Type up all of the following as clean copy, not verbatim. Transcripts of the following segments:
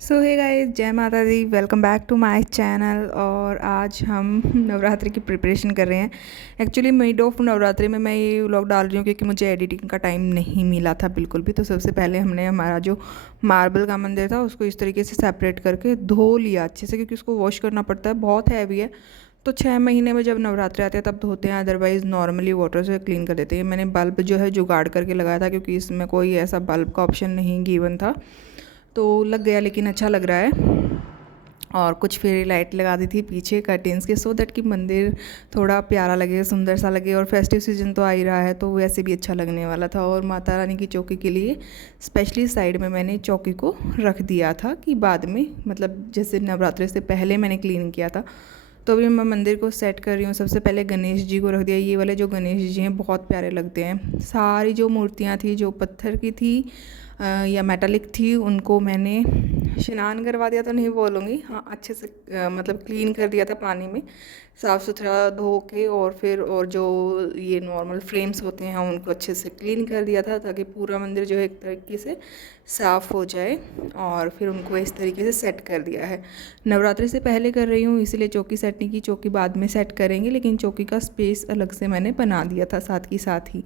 सो हे guys, जय माता दी। Welcome back to my channel. और आज हम नवरात्रि की प्रिपरेशन कर रहे हैं। एक्चुअली मिड ऑफ नवरात्रि में मैं ये व्लॉग डाल रही हूँ क्योंकि मुझे एडिटिंग का टाइम नहीं मिला था बिल्कुल भी। तो सबसे पहले हमने हमारा जो मार्बल का मंदिर था उसको इस तरीके से सेपरेट करके धो लिया अच्छे से, क्योंकि उसको वॉश करना पड़ता है, बहुत हैवी है। तो 6 महीने में जब नवरात्रि आते हैं तब धोते हैं, अदरवाइज़ नॉर्मली वाटर से क्लीन कर देते हैं। मैंने बल्ब जो है जुगाड़ करके लगाया था क्योंकि इसमें कोई ऐसा बल्ब का ऑप्शन नहीं गिवन था, तो लग गया, लेकिन अच्छा लग रहा है। और कुछ फेरी लाइट लगा दी थी पीछे कर्टेन्स के, सो दैट कि मंदिर थोड़ा प्यारा लगे, सुंदर सा लगे। और फेस्टिव सीजन तो आ ही रहा है तो वैसे भी अच्छा लगने वाला था। और माता रानी की चौकी के लिए स्पेशली साइड में मैंने चौकी को रख दिया था कि बाद में, मतलब जैसे नवरात्रि से पहले मैंने क्लीन किया था। तो अभी मैं मंदिर को सेट कर रही हूँ। सबसे पहले गणेश जी को रख दिया। ये वाले जो गणेश जी हैं बहुत प्यारे लगते हैं। सारी जो मूर्तियाँ थी जो पत्थर की थी या मेटालिक थी, उनको मैंने स्नान करवा दिया तो नहीं बोलूँगी, हाँ अच्छे से मतलब क्लीन कर दिया था पानी में, साफ़ सुथरा धो के। और फिर और जो ये नॉर्मल फ्रेम्स होते हैं उनको अच्छे से क्लीन कर दिया था ताकि पूरा मंदिर जो है एक तरीके से साफ़ हो जाए। और फिर उनको इस तरीके से सेट कर दिया है। नवरात्रि से पहले कर रही हूँ इसलिए चौकी सेट नहीं की, चौकी बाद में सेट करेंगे, लेकिन चौकी का स्पेस अलग से मैंने बना दिया था साथ की साथ ही।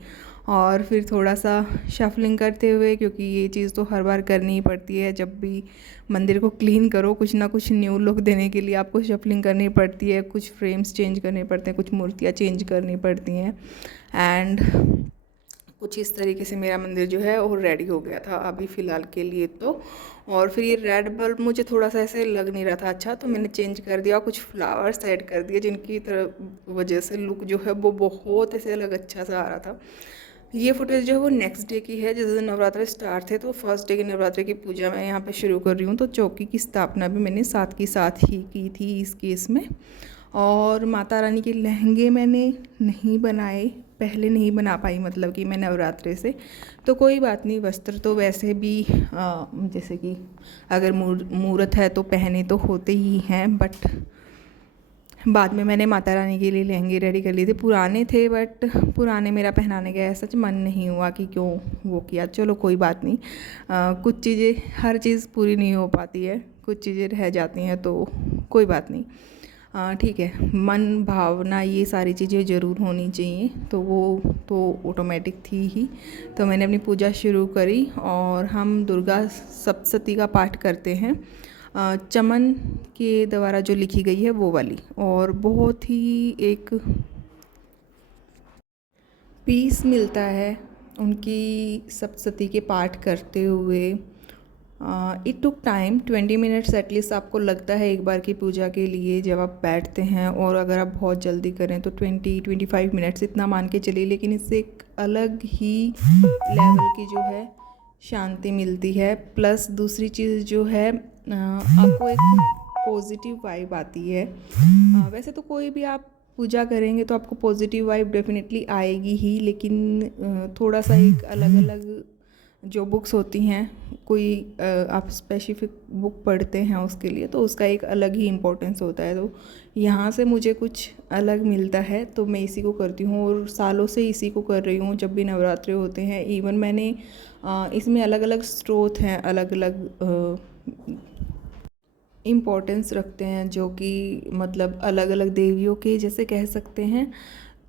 और फिर थोड़ा सा शफलिंग करते हुए, क्योंकि ये चीज़ तो हर बार करनी ही पड़ती है, जब भी मंदिर को क्लीन करो कुछ ना कुछ न्यू लुक देने के लिए आपको शफलिंग करनी पड़ती है, कुछ फ्रेम्स चेंज करने पड़ते हैं, कुछ मूर्तियाँ चेंज करनी पड़ती हैं। एंड कुछ इस तरीके से मेरा मंदिर जो है वो रेडी हो गया था अभी फ़िलहाल के लिए तो। और फिर ये रेड बल्ब मुझे थोड़ा सा ऐसे लग नहीं रहा था अच्छा, तो मैंने चेंज कर दिया, कुछ फ्लावर्स ऐड कर दिए जिनकी तरह वजह से लुक जो है वो बहुत ऐसे अलग अच्छा सा आ रहा था। ये फुटेज जो है वो नेक्स्ट डे की है, जिस दिन नवरात्रि स्टार्ट थे। तो फर्स्ट डे की नवरात्रि की पूजा मैं यहाँ पे शुरू कर रही हूँ। तो चौकी की स्थापना भी मैंने साथ की साथ ही की थी इस केस में। और माता रानी के लहंगे मैंने नहीं बनाए, पहले नहीं बना पाई, मतलब कि मैं नवरात्रि से। तो कोई बात नहीं, वस्त्र तो वैसे भी जैसे कि अगर मुहूर्त है तो पहने तो होते ही हैं, बट बाद में मैंने माता रानी के लिए लहंगे रेडी कर लिए थे। पुराने थे बट पुराने मेरा पहनाने का सच मन नहीं हुआ कि क्यों वो किया। चलो कोई बात नहीं, कुछ चीज़ें, हर चीज़ पूरी नहीं हो पाती है, कुछ चीज़ें रह जाती हैं, तो कोई बात नहीं। ठीक है, मन भावना ये सारी चीज़ें ज़रूर होनी चाहिए, तो वो तो ऑटोमेटिक थी ही। तो मैंने अपनी पूजा शुरू करी और हम दुर्गा सप्तशती का पाठ करते हैं, चमन के द्वारा जो लिखी गई है वो वाली। और बहुत ही एक पीस मिलता है उनकी सप्तशती के पाठ करते हुए। It took time 20 minutes at least आपको लगता है एक बार की पूजा के लिए जब आप बैठते हैं। और अगर आप बहुत जल्दी करें तो 20-25 मिनट्स इतना मान के चलिए, लेकिन इससे एक अलग ही लेवल की जो है शांति मिलती है। प्लस दूसरी चीज़ जो है, आपको एक पॉजिटिव वाइब आती है। वैसे तो कोई भी आप पूजा करेंगे तो आपको पॉजिटिव वाइब डेफिनेटली आएगी ही, लेकिन थोड़ा सा एक अलग अलग जो बुक्स होती हैं, कोई आप स्पेसिफिक बुक पढ़ते हैं उसके लिए, तो उसका एक अलग ही इम्पोर्टेंस होता है। तो यहाँ से मुझे कुछ अलग मिलता है तो मैं इसी को करती हूँ, और सालों से इसी को कर रही हूँ जब भी नवरात्रि होते हैं। इवन मैंने इसमें अलग अलग स्रोत हैं, अलग अलग इम्पोर्टेंस रखते हैं, जो कि मतलब अलग अलग देवियों के जैसे कह सकते हैं।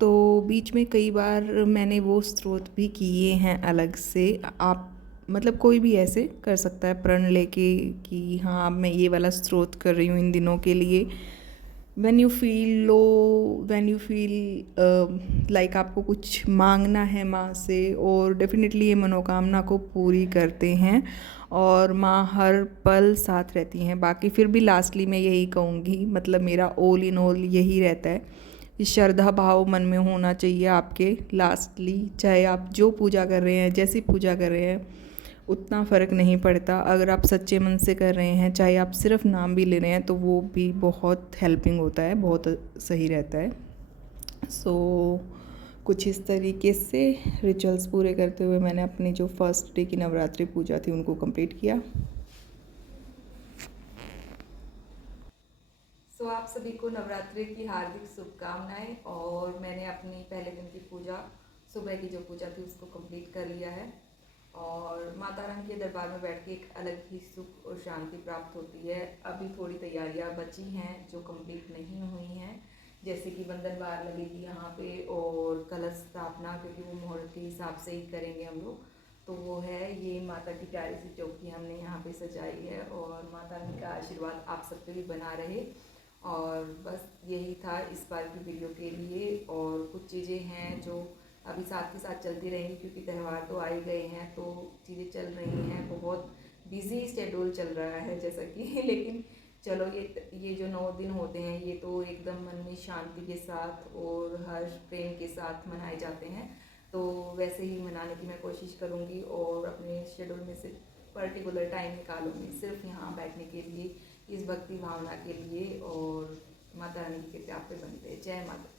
तो बीच में कई बार मैंने वो स्रोत भी किए हैं अलग से। आप मतलब कोई भी ऐसे कर सकता है प्रण लेके कि हाँ मैं ये वाला स्रोत कर रही हूँ इन दिनों के लिए। When you feel low, when you feel like आपको कुछ मांगना है माँ से, और डेफिनेटली ये मनोकामना को पूरी करते हैं। और माँ हर पल साथ रहती हैं। बाकी फिर भी लास्टली मैं यही कहूँगी, मतलब मेरा ऑल इन ऑल यही रहता है कि श्रद्धा भाव मन में होना चाहिए आपके। लास्टली चाहे आप जो पूजा कर रहे हैं, जैसी पूजा कर रहे हैं, उतना फ़र्क नहीं पड़ता। अगर आप सच्चे मन से कर रहे हैं, चाहे आप सिर्फ नाम भी ले रहे हैं, तो वो भी बहुत हेल्पिंग होता है, बहुत सही रहता है। सो कुछ इस तरीके से रिचुअल्स पूरे करते हुए मैंने अपनी जो फर्स्ट डे की नवरात्रि पूजा थी उनको कंप्लीट किया। सो आप सभी को नवरात्रि की हार्दिक शुभकामनाएं। और मैंने अपनी पहले दिन की पूजा, सुबह की जो पूजा थी उसको कंप्लीट कर लिया है। और माता रानी के दरबार में बैठ के एक अलग ही सुख और शांति प्राप्त होती है। अभी थोड़ी तैयारियां बची हैं जो कंप्लीट नहीं हुई हैं, जैसे कि बंधन बार लगेगी यहाँ पे और कलश स्थापना, क्योंकि वो मुहूर्त के हिसाब से ही करेंगे हम लोग। तो वो है, ये माता की प्यारी सी चौकी हमने यहाँ पे सजाई है और माता रानी का आशीर्वाद आप सब पे भी बना रहे। और बस यही था इस बार की वीडियो के लिए। और कुछ चीज़ें हैं जो अभी साथ के साथ चलती रहेंगी, क्योंकि त्यौहार तो आ ही गए हैं, तो चीज़ें चल रही हैं। बहुत बिजी शेड्यूल चल रहा है जैसा कि लेकिन चलो, ये जो 9 दिन होते हैं ये तो एकदम मन में शांति के साथ और हर्ष प्रेम के साथ मनाए जाते हैं। तो वैसे ही मनाने की मैं कोशिश करूँगी और अपने शेड्यूल में से पर्टिकुलर टाइम निकालूंगी सिर्फ यहाँ बैठने के लिए, इस भक्ति भावना के लिए। और माता रानी की कृपा पे बनते। जय माता।